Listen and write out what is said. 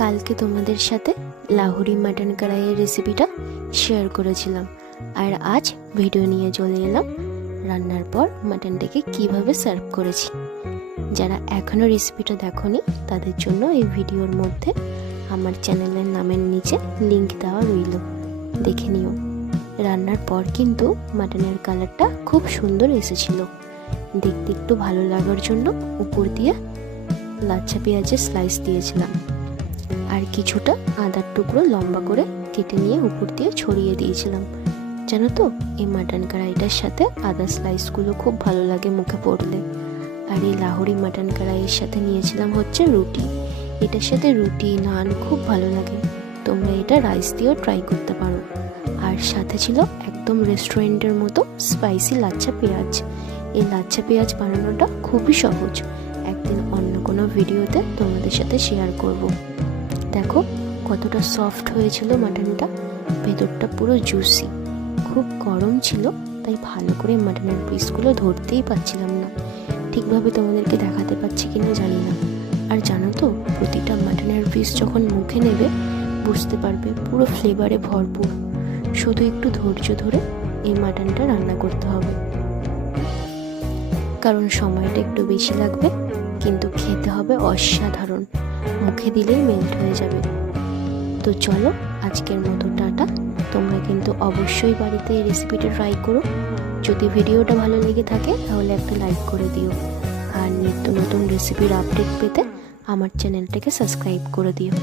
কালকে তোমাদের সাথে লাহোরি মাটন কড়াইয়ের রেসিপিটা শেয়ার করেছিলাম, আর আজ ভিডিও নিয়ে চলে এলাম রান্নার পর মাটনটাকে কিভাবে সার্ভ করেছি। যারা এখনও রেসিপিটা দেখোনি তাদের জন্য এই ভিডিওর মধ্যে আমার চ্যানেলের নামের নিচে লিংক দেওয়া রইল, দেখে নিও। রান্নার পর কিন্তু মাটনের কালারটা খুব সুন্দর এসেছিল। দেখতে একটু ভালো লাগার জন্য উপর দিয়ে লাচ্ছা পেঁয়াজের স্লাইস দিয়েছিলাম, আর কিছুটা আদার টুকরো লম্বা করে কেটে নিয়ে উপর দিয়ে ছড়িয়ে দিয়েছিলাম। জানো তো, এই মাটন কড়াইটার সাথে আদা স্লাইসগুলো খুব ভালো লাগে মুখে পড়লে। আর এই লাহোরি মাটন কড়াইয়ের সাথে নিয়েছিলাম হচ্ছে রুটি। এটার সাথে রুটি নান খুব ভালো লাগে, তোমরা এটা রাইস দিয়েও ট্রাই করতে পারো। আর সাথে ছিল একদম রেস্টুরেন্টের মতো স্পাইসি লাচ্ছা পেঁয়াজ। এই লাচ্ছা পেঁয়াজ বানানোটা খুবই সহজ, একদিন অন্য কোনো ভিডিওতে তোমাদের সাথে শেয়ার করব। দেখো কতটা সফট হয়েছিল মাটনটা, ভেতরটা পুরো জুসি। খুব গরম ছিল, তাই ভালো করে মাটনের পিসগুলো ধরতেই পারছিলাম না, ঠিকভাবে তোমাদেরকে দেখাতে পারছি কিনা জানি না। আর জানো তো, প্রতিটা মাটনের পিস যখন মুখে নেবে বুঝতে পারবে পুরো ফ্লেভারে ভরপুর। শুধু একটু ধৈর্য ধরে এই মাটনটা রান্না করতে হবে, কারণ সময়টা একটু বেশি লাগবে, কিন্তু খেতে হবে অসাধারণ, মুখে দিলেই মেল্ট হয়ে যাবে। তো চলো আজকের মতো টাটা। তোমরা কিন্তু অবশ্যই বাড়িতে এই রেসিপিটা ট্রাই করো। যদি ভিডিওটা ভালো লেগে থাকে তাহলে একটা লাইক করে দিও, আর নিত্য নতুন রেসিপির আপডেট পেতে আমার চ্যানেলটাকে সাবস্ক্রাইব করে দিও।